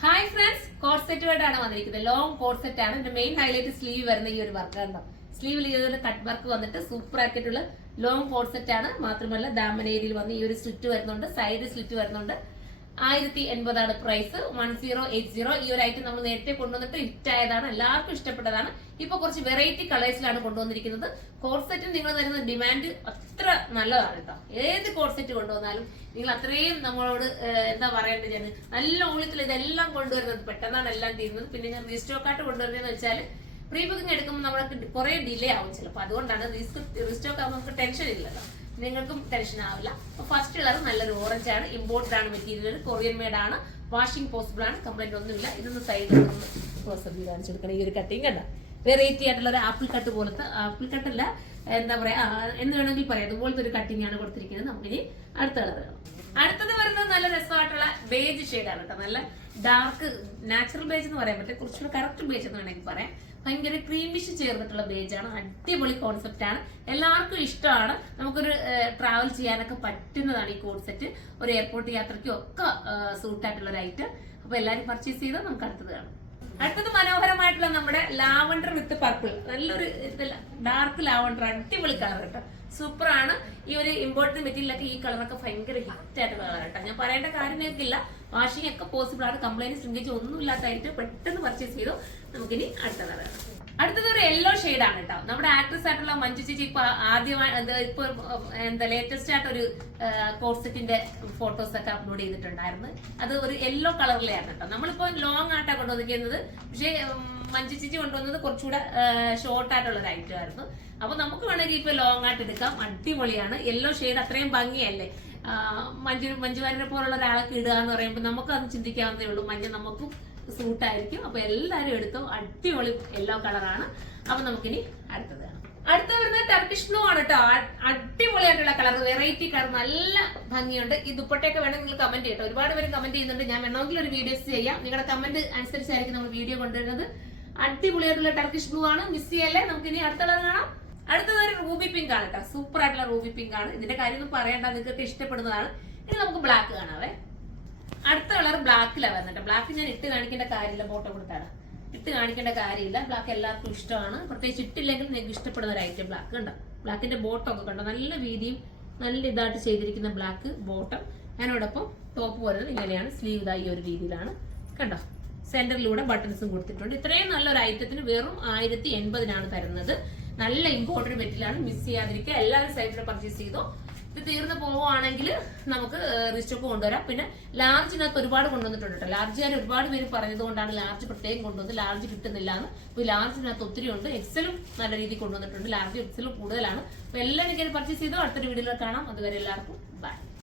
Hi friends, coat സെറ്റുമായിട്ടാണ് വന്നിരിക്കുന്നത്. Long coat set ആണ്. ഇതിന്റെ മെയിൻ ഹൈലൈറ്റ് സ്ലീവ് വരുന്ന ഈ ഒരു വർക്ക് ഉണ്ടോ. സ്ലീവിൽ ഈ ഒരു കട്ട് വർക്ക് വന്നിട്ട് സൂപ്പർ ആക്കിയിട്ടുള്ള ലോങ് കോട്ട് സെറ്റ് ആണ്. മാത്രമല്ല ദാമൻ ഏരിയയിൽ വന്ന് ഈ ഒരു സ്ലിറ്റ് വരുന്നുണ്ട്, സൈഡ് സ്ലിറ്റ് വരുന്നുണ്ട്. 1080 പ്രൈസ്. 1080. ഈ ഒരു ഐറ്റം നമ്മൾ നേരത്തെ കൊണ്ടുവന്നിട്ട് ഹിറ്റ് ആയതാണ്, എല്ലാവർക്കും ഇഷ്ടപ്പെട്ടതാണ്. ഇപ്പൊ കുറച്ച് വെറൈറ്റി കളേഴ്സിലാണ് കൊണ്ടുവന്നിരിക്കുന്നത്. കോട്ട് സെറ്റിന് നിങ്ങൾ തരുന്ന ഡിമാൻഡ് അത്ര നല്ലതാണ് കേട്ടോ. ഏത് കോട്ട് സെറ്റ് കൊണ്ടുവന്നാലും നിങ്ങൾ അത്രയും നമ്മളോട് എന്താ പറയേണ്ടത്, നല്ല ഊഴത്തിൽ ഇതെല്ലാം കൊണ്ടുവരുന്നത് പെട്ടെന്നാണ് എല്ലാം തീരുന്നത്. പിന്നെ ഞാൻ റീസ്റ്റോക്ക് ആയിട്ട് കൊണ്ടുവരുന്നതെന്ന് വെച്ചാൽ പ്രീ ബുക്കിംഗ് എടുക്കുമ്പോൾ നമ്മൾക്ക് കുറെ ഡിലേ ആവും ചിലപ്പോൾ. അതുകൊണ്ടാണ് റീസ്റ്റോക്ക് ആകുമ്പോൾ നമുക്ക് ടെൻഷൻ ഇല്ലല്ലോ, നിങ്ങൾക്കും ടെൻഷൻ ആവില്ല. ഫസ്റ്റ് കളർ നല്ലൊരു ഓറഞ്ച് ആണ്. ഇമ്പോർട്ടഡ് ആണ് മെറ്റീരിയൽ, കൊറിയൻ മെയ്ഡ് ആണ്. വാഷിംഗ് പോസിബിൾ ആണ്, കംപ്ലൈന്റ് ഒന്നുമില്ല. ഇതൊന്ന് സൈഡ് ക്ലോസപ്പ് കാണിച്ചു കൊടുക്കണം. ഈ ഒരു കട്ടിങ് കണ്ട വെറൈറ്റി ആയിട്ടുള്ള ഒരു ആപ്പിൾ കട്ട് പോലത്തെ, ആപ്പിൾ കട്ടല്ല എന്താ പറയാ എന്ന് വേണമെങ്കിൽ പറയാം, അതുപോലത്തെ ഒരു കട്ടിങ് ആണ് കൊടുത്തിരിക്കുന്നത്. നമുക്കിനി അടുത്ത കളർ കാണാം. അടുത്തത് വരുന്നത് നല്ല രസമായിട്ടുള്ള ബേജ് ഷെയ്ഡാണ് കേട്ടോ. നല്ല ഡാർക്ക് നാച്ചുറൽ ബേജ് എന്ന് പറയാൻ പറ്റില്ല, കുറച്ചുകൂടെ കറക്റ്റ് ബേജ് എന്ന് വേണമെങ്കിൽ പറയാം. ഭയങ്കര ക്രീമിഷ് ചേർന്നിട്ടുള്ള ബേജ് ആണ്. അടിപൊളി കോൺസെപ്റ്റ് ആണ്, എല്ലാവർക്കും ഇഷ്ടമാണ്. നമുക്കൊരു ട്രാവൽ ചെയ്യാനൊക്കെ പറ്റുന്നതാണ് ഈ കോഡ് സെറ്റ്. ഒരു എയർപോർട്ട് യാത്രയ്ക്കും ഒക്കെ സൂട്ട് ആയിട്ടുള്ള ഒരു ഐറ്റം. അപ്പൊ എല്ലാവരും പർച്ചേസ് ചെയ്താൽ നമുക്ക് അടുത്തത് കാണാം. അടുത്തത് മനോഹരമായിട്ടുള്ള നമ്മുടെ ലാവണ്ടർ വിത്ത് പർപ്പിൾ. നല്ലൊരു ഡാർക്ക് ലാവണ്ടർ, അടിപൊളി കളർ കേട്ടോ. സൂപ്പർ ആണ്. ഈ ഒരു ഇമ്പോർട്ടന്റ് മെറ്റീരിയലൊക്കെ ഈ കളറൊക്കെ ഭയങ്കര ഹിറ്റ് ആയിട്ടുള്ള കളർ കേട്ടോ. ഞാൻ പറയേണ്ട കാര്യങ്ങൾക്കില്ല, വാഷിംഗ് ഒക്കെ പോസിബിൾ ആണ്. കംപ്ലൈന്റ് ശൃംഖിച്ച് ഒന്നും ഇല്ലാത്തായിട്ട് പെട്ടെന്ന് പർച്ചേസ് ചെയ്തു. നമുക്കിനി അടുത്ത കളർ കാണാം. അടുത്തത് ഒരു യെല്ലോ ഷെയ്ഡ് ആണ് കേട്ടോ. നമ്മുടെ ആക്ട്രസ് ആയിട്ടുള്ള മഞ്ജു ചേച്ചി ഇപ്പൊ ആദ്യമായി ഇപ്പൊ എന്താ ലേറ്റസ്റ്റ് ആയിട്ട് ഒരു കോട്ട് സെറ്റിന്റെ ഫോട്ടോസ് ഒക്കെ അപ്ലോഡ് ചെയ്തിട്ടുണ്ടായിരുന്നു. അത് ഒരു യെല്ലോ കളറിലെയാണ് കേട്ടോ. നമ്മളിപ്പോ ലോങ് ആയിട്ടാണ് കൊണ്ടുവന്നിരിക്കുന്നത്, പക്ഷേ മഞ്ജു ചേച്ചി കൊണ്ടുവന്നത് കുറച്ചുകൂടെ ഷോർട്ട് ആയിട്ടുള്ള ഒരു ഐറ്റം ആയിരുന്നു. അപ്പൊ നമുക്ക് വേണമെങ്കിൽ ഇപ്പൊ ലോങ് ആയിട്ട് എടുക്കാം. അടിപൊളിയാണ്. യെല്ലോ ഷെയ്ഡ് അത്രയും ഭംഗിയല്ലേ. മഞ്ജുവാരിനെ പോലുള്ള ഒരാളൊക്കെ ഇടുക എന്ന് പറയുമ്പോൾ നമുക്ക് അത് ചിന്തിക്കാവുന്നേ ഉള്ളൂ. മഞ്ഞ നമുക്കും സൂട്ടായിരിക്കും. അപ്പൊ എല്ലാരും എടുത്തോ. അടിപൊളി യെല്ലോ കളറാണ്. അപ്പൊ നമുക്കിനി അടുത്തത് കാണാം. അടുത്ത വരുന്നത് ടർക്കിഷ് ബ്ലൂ ആണ് കേട്ടോ. അടിപൊളിയായിട്ടുള്ള കളർ, വെറൈറ്റി കളർ, നല്ല ഭംഗിയുണ്ട്. ഈ ദുപ്പട്ടയൊക്കെ വേണമെങ്കിൽ നിങ്ങൾ കമന്റ് ചെയ്യട്ടോ. ഒരുപാട് പേര് കമന്റ് ചെയ്യുന്നുണ്ട്. ഞാൻ വേണമെങ്കിൽ ഒരു വീഡിയോസ് ചെയ്യാം. നിങ്ങളുടെ കമന്റ് അനുസരിച്ചായിരിക്കും നമ്മൾ വീഡിയോ കൊണ്ടുവരുന്നത്. അടിപൊളിയായിട്ടുള്ള ടർക്കിഷ് ബ്ലൂ ആണ്, മിസ് ചെയ്യല്ലേ. നമുക്കിനി അടുത്ത കളർ കാണാം. അടുത്തത് ഒരു റൂബി പിങ്ക് ആണ് കേട്ടോ. സൂപ്പർ ആയിട്ടുള്ള റൂബി പിങ്ക് ആണ്. ഇതിന്റെ കാര്യമൊന്നും പറയണ്ട, നിങ്ങൾക്ക് ഇഷ്ടപ്പെടുന്നതാണ്. ഇനി നമുക്ക് ബ്ലാക്ക് കാണാവേ. അടുത്ത കളർ ബ്ലാക്കിലാണ് വരുന്നുണ്ട്. ബ്ലാക്ക് ഞാൻ ഇട്ട് കാണിക്കേണ്ട കാര്യമില്ല, ഫോട്ടോ കൊടുത്താണ്. ഇട്ട് കാണിക്കേണ്ട കാര്യമില്ല. ബ്ലാക്ക് എല്ലാവർക്കും ഇഷ്ടമാണ്. പ്രത്യേകിച്ച് ഇട്ടില്ലെങ്കിൽ നിങ്ങൾക്ക് ഇഷ്ടപ്പെടുന്ന ഒരു ഐറ്റം ബ്ലാക്ക് കണ്ടോ. ബ്ലാക്കിന്റെ ബോട്ടം ഒക്കെ കണ്ടോ, നല്ല വീതിയും നല്ല ഇതായിട്ട് ചെയ്തിരിക്കുന്ന ബ്ലാക്ക് ബോട്ടം. അതിനോടൊപ്പം ടോപ്പ് വരുന്നത് ഇങ്ങനെയാണ്. സ്ലീവ് ഇതാ ഈ ഒരു രീതിയിലാണ് കണ്ടോ. സെന്ററിലൂടെ ബട്ടൺസും കൊടുത്തിട്ടുണ്ട്. ഇത്രയും നല്ലൊരു ഐറ്റത്തിന് വെറും 1080 തരുന്നത്. നല്ല ഇമ്പോർട്ടന്റ് മെറ്റീരിയലാണ്, മിസ് ചെയ്യാതിരിക്കുക. എല്ലാവരും സൈറ്റിൽ പർച്ചേസ് ചെയ്തോ. ഇത് തീർന്നു പോവുകയാണെങ്കിൽ നമുക്ക് റീസ്റ്റോക്ക് കൊണ്ടുവരാം. പിന്നെ ലാർജിനകത്ത് ഒരുപാട് കൊണ്ടുവന്നിട്ടുണ്ട് കേട്ടോ. ലാർജുകാർ ഒരുപാട് പേര് പറഞ്ഞതുകൊണ്ടാണ് ലാർജ് പ്രത്യേകം കൊണ്ടുവന്നത്. ലാർജ് കിട്ടുന്നില്ല എന്ന്. അപ്പൊ ലാർജിനകത്ത് ഒത്തിരി ഉണ്ട്. എക്സലും നല്ല രീതിയിൽ കൊണ്ടുവന്നിട്ടുണ്ട്. ലാർജ് എക്സലും കൂടുതലാണ്. അപ്പൊ എല്ലാവരും പർച്ചേസ് ചെയ്തോ. അടുത്തൊരു വീഡിയോയിൽ കാണാം. അതുവരെ എല്ലാവർക്കും ബൈ.